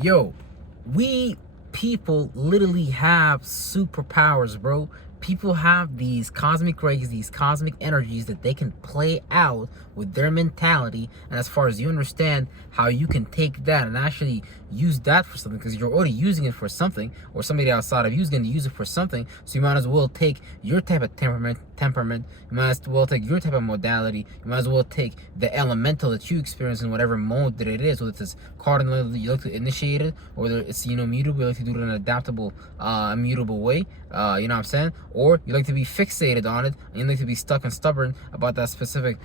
Yo, we people literally have superpowers, bro. People have these cosmic rays, these cosmic energies that they can play out with their mentality. And as far as you understand how you can take that and actually use that for something, because you're already using it for something, or somebody outside of you is going to use it for something. So you might as well take your type of temperament. You might as well take your type of modality. You might as well take the elemental that you experience in whatever mode that it is, whether it's cardinal you like to initiate it, or whether it's mutable, you like to do it in an adaptable, immutable way. You know what I'm saying? Or you like to be fixated on it, and you like to be stuck and stubborn about that specific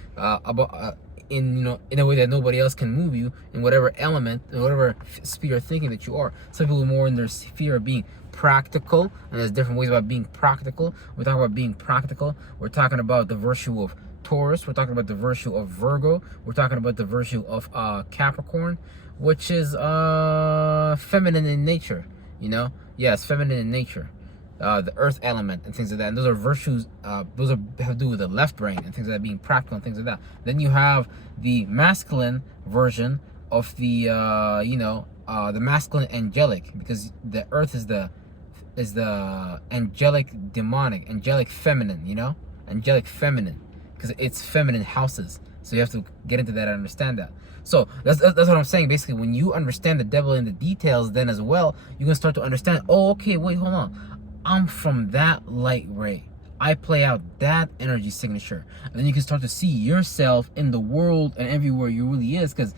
in a way that nobody else can move you in whatever element, in whatever sphere of thinking that you are. Some people are more in their sphere of being practical, and there's different ways about being practical. We're talking about being practical. We're talking about the virtue of Taurus. We're talking about the virtue of Virgo. We're talking about the virtue of Capricorn, which is feminine in nature. Yes, feminine in nature. The earth element and things like that, and those are virtues. Those have to do with the left brain and things like that, being practical and things like that. Then you have the masculine version of the the masculine angelic, because the earth is the angelic demonic, angelic feminine, angelic feminine, because it's feminine houses. So you have to get into that and understand that. So that's what I'm saying. Basically, when you understand the devil in the details, then as well, you're gonna start to understand. Oh, okay, wait, hold on. I'm from that light ray. I play out that energy signature. And then you can start to see yourself in the world and everywhere you really is, because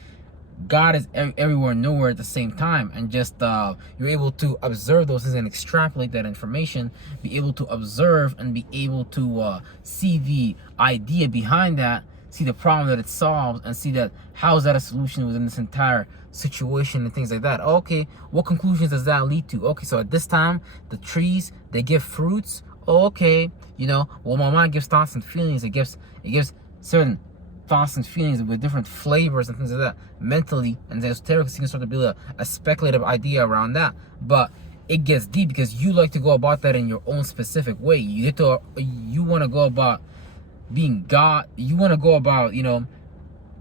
God is everywhere and nowhere at the same time. And just you're able to observe those things and extrapolate that information, be able to observe and be able to see the idea behind that, see the problem that it solves, and see that how is that a solution within this entire situation and things like that. Okay, what conclusions does that lead to? Okay, so at this time the trees, they give fruits. Okay, well, my mind gives thoughts and feelings. It gives certain thoughts and feelings with different flavors and things like that mentally and esoterically. So you can start to build a speculative idea around that. But it gets deep because you like to go about that in your own specific way. You want to go about being God. You want to go about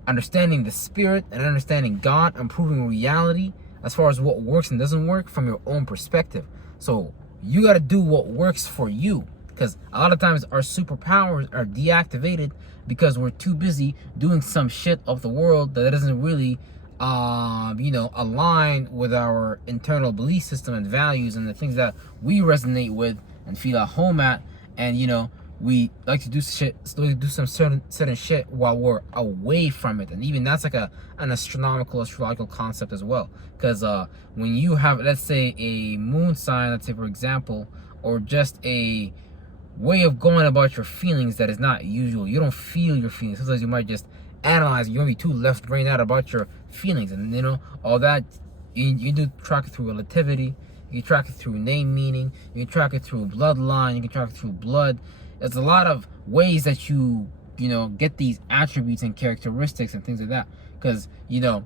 understanding the spirit and understanding God, improving reality as far as what works and doesn't work from your own perspective. So you got to do what works for you, because a lot of times our superpowers are deactivated because we're too busy doing some shit of the world that doesn't really align with our internal belief system and values and the things that we resonate with and feel at home at. And we like to do some certain shit while we're away from it, and even that's like an astrological concept as well. Because when you have, let's say, a moon sign, let's say for example, or just a way of going about your feelings that is not usual. You don't feel your feelings. Sometimes you might just analyze. You might be too left brain out about your feelings, and all that. You do track it through relativity. You can track it through name meaning. You can track it through bloodline. You can track it through blood. There's a lot of ways that you get these attributes and characteristics and things like that. Because the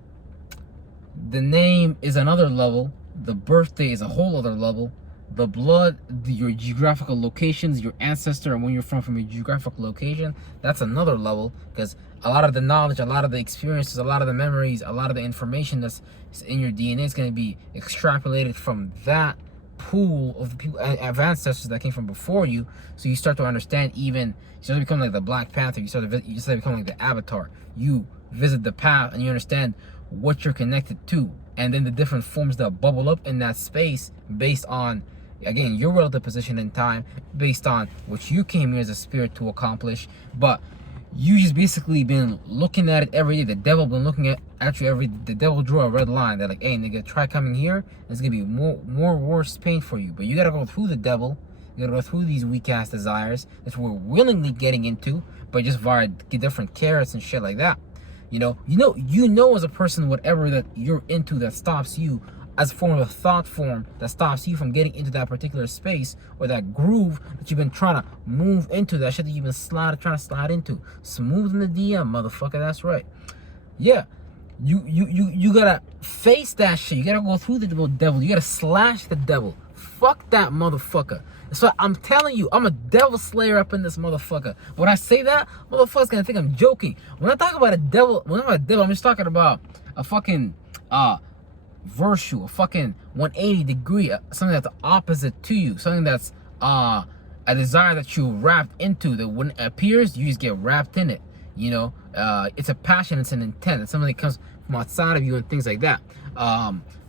name is another level. The birthday is a whole other level. The blood, your geographical locations, your ancestor, and when you're from your geographical location, that's another level. Because a lot of the knowledge, a lot of the experiences, a lot of the memories, a lot of the information that's in your DNA is going to be extrapolated from that pool of the people of ancestors that came from before you. So you start to understand, even you start to become like the Black Panther. You start to become like the Avatar. You visit the path and you understand what you're connected to, and then the different forms that bubble up in that space based on, again, your relative position in time, based on what you came here as a spirit to accomplish. But you just basically been looking at it every day. The devil been looking at you every day. The devil drew a red line. They're like, hey, nigga, try coming here. It's gonna be more worse pain for you. But you gotta go through the devil. You gotta go through these weak ass desires that we're willingly getting into, but just via different carrots and shit like that. You know as a person, whatever that you're into that stops you, as a form of a thought form that stops you from getting into that particular space or that groove that you've been trying to move into, that shit that you've been trying to slide into. Smooth in the DM, motherfucker. That's right. Yeah. You gotta face that shit. You gotta go through the devil. You gotta slash the devil. Fuck that motherfucker. So I'm telling you, I'm a devil slayer up in this motherfucker. When I say that, motherfucker's gonna think I'm joking. When I talk about a devil, I'm just talking about a fucking virtue, a fucking 180 degree, something that's the opposite to you, something that's a desire that you wrapped into, that when it appears, you just get wrapped in it. You know, it's a passion, it's an intent, it's something that comes from outside of you and things like that.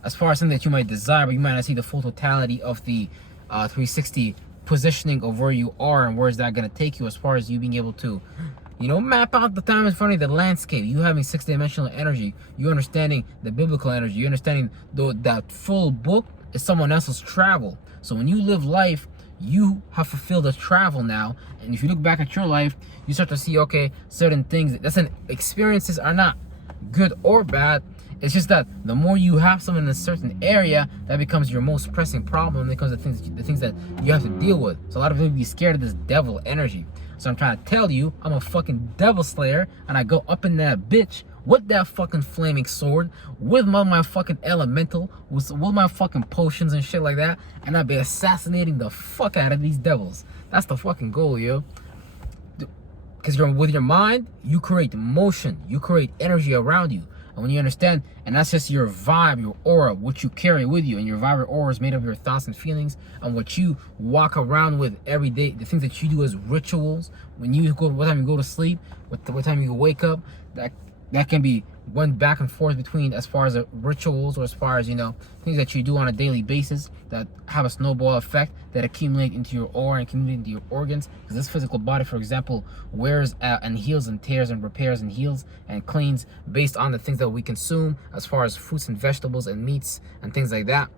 As far as something that you might desire, but you might not see the full totality of the 360 positioning of where you are and where is that going to take you, as far as you being able to, you know, map out the time in front of you, the landscape, you having 6-dimensional energy, you understanding the biblical energy, you understanding that full book is someone else's travel. So when you live life, you have fulfilled the travel now, and if you look back at your life, you start to see, okay, certain things, experiences are not good or bad. It's just that the more you have someone in a certain area, that becomes your most pressing problem. It becomes the things that you have to deal with. So a lot of people be scared of this devil energy. So I'm trying to tell you, I'm a fucking devil slayer, and I go up in that bitch with that fucking flaming sword, with my fucking elemental, with my fucking potions and shit like that, and I be assassinating the fuck out of these devils. That's the fucking goal, yo. Because with your mind, you create motion, you create energy around you. And when you understand, and that's just your vibe, your aura, what you carry with you, and your vibe or aura is made of your thoughts and feelings, and what you walk around with every day, the things that you do as rituals, when you go, what time you go to sleep, what time you wake up, that can be went back and forth between, as far as rituals, or as far as, you know, things that you do on a daily basis that have a snowball effect that accumulate into your aura and accumulate into your organs. Because this physical body, for example, wears and heals and tears and repairs and heals and cleans based on the things that we consume, as far as fruits and vegetables and meats and things like that.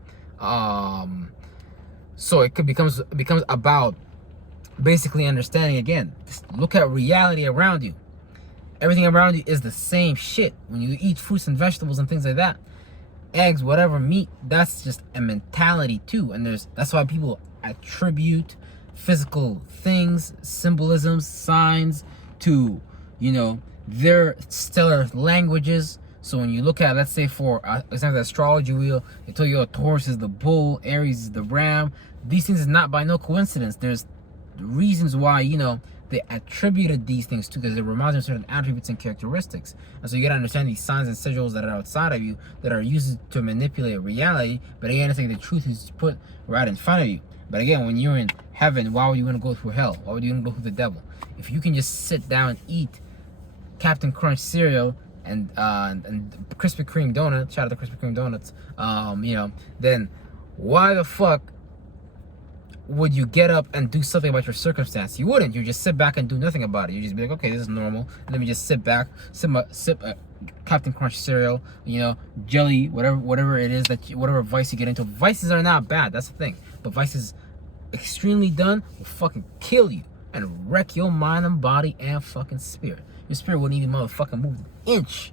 So it becomes about basically understanding, again, just look at reality around you. Everything around you is the same shit. When you eat fruits and vegetables and things like that, eggs, whatever, meat, that's just a mentality too. And that's why people attribute physical things, symbolisms, signs to, you know, their stellar languages. So when you look at, let's say for example, the astrology wheel, they tell you Taurus is the bull, Aries is the ram. These things is not by no coincidence. There's reasons why, you know, they attributed these things to, because they remind them of certain attributes and characteristics. And so you gotta understand these signs and sigils that are outside of you, that are used to manipulate reality. But again, I think the truth is put right in front of you. But again, when you're in heaven, why would you want to go through hell? Why would you want to go through the devil? If you can just sit down and eat Captain Crunch cereal and Krispy Kreme donuts, shout out to Krispy Kreme donuts, you know, then why the fuck would you get up and do something about your circumstance? You wouldn't. You just sit back and do nothing about it. You just be like, okay, this is normal. And let me just sit back, sip Captain Crunch cereal, you know, jelly, whatever it is whatever vice you get into. Vices are not bad. That's the thing. But vices, extremely done, will fucking kill you and wreck your mind and body and fucking spirit. Your spirit wouldn't even motherfucking move an inch.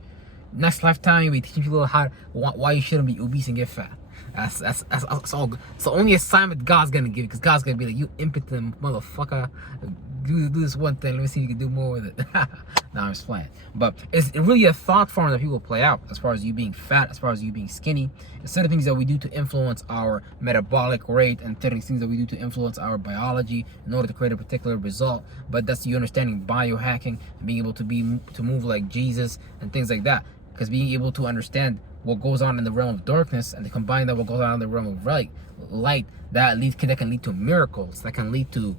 Next lifetime, you'll be teaching people why you shouldn't be obese and get fat. That's all good. It's the only assignment God's gonna give you, because God's gonna be like, you impotent motherfucker, do this one thing, let me see if you can do more with it. Nah, I'm just playing. But it's really a thought form that people play out, as far as you being fat, as far as you being skinny. It's certain things that we do to influence our metabolic rate, and certain things that we do to influence our biology in order to create a particular result. But that's you understanding biohacking and being able to move like Jesus and things like that. Because being able to understand what goes on in the realm of darkness, and to combine that what goes on in the realm of light, that can lead to miracles, that can lead to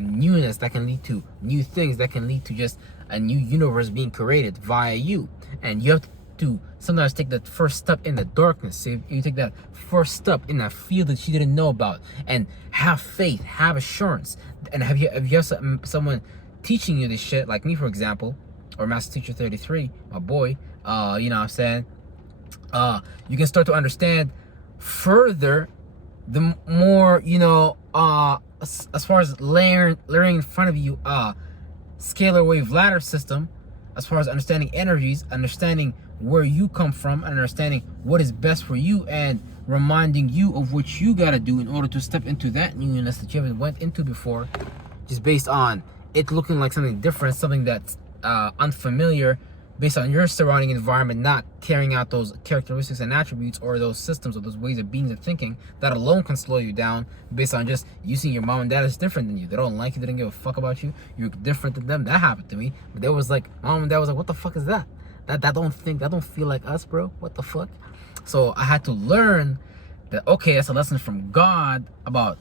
newness, that can lead to new things, that can lead to just a new universe being created via you. And you have to sometimes take that first step in the darkness. So you take that first step in that field that you didn't know about, and have faith, have assurance. And have you someone teaching you this shit, like me, for example, or Master Teacher 33, my boy, you know what I'm saying? You can start to understand further, the more, you know, as far as layering in front of you, scalar wave ladder system, as far as understanding energies, understanding where you come from, and understanding what is best for you, and reminding you of what you gotta do in order to step into that newness that you haven't went into before, just based on it looking like something different, something that's unfamiliar, based on your surrounding environment, not carrying out those characteristics and attributes, or those systems, or those ways of being and thinking. That alone can slow you down, based on just you seeing your mom and dad is different than you. They don't like you, they don't give a fuck about you, you're different than them. That happened to me. But there was like, mom and dad was like, what the fuck is that? That don't feel like us, bro. What the fuck? So I had to learn that, okay, that's a lesson from God about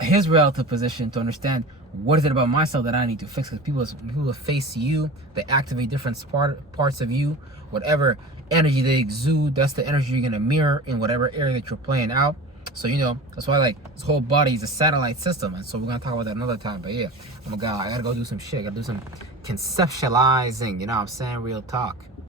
his relative position, to understand what is it about myself that I need to fix. Because people face you, they activate different parts of you. Whatever energy they exude, that's the energy you're gonna mirror in whatever area that you're playing out. So, you know, that's why, like, this whole body is a satellite system. And so we're gonna talk about that another time. But yeah, oh my God, I gotta go do some shit. I gotta do some conceptualizing, you know what I'm saying? Real talk.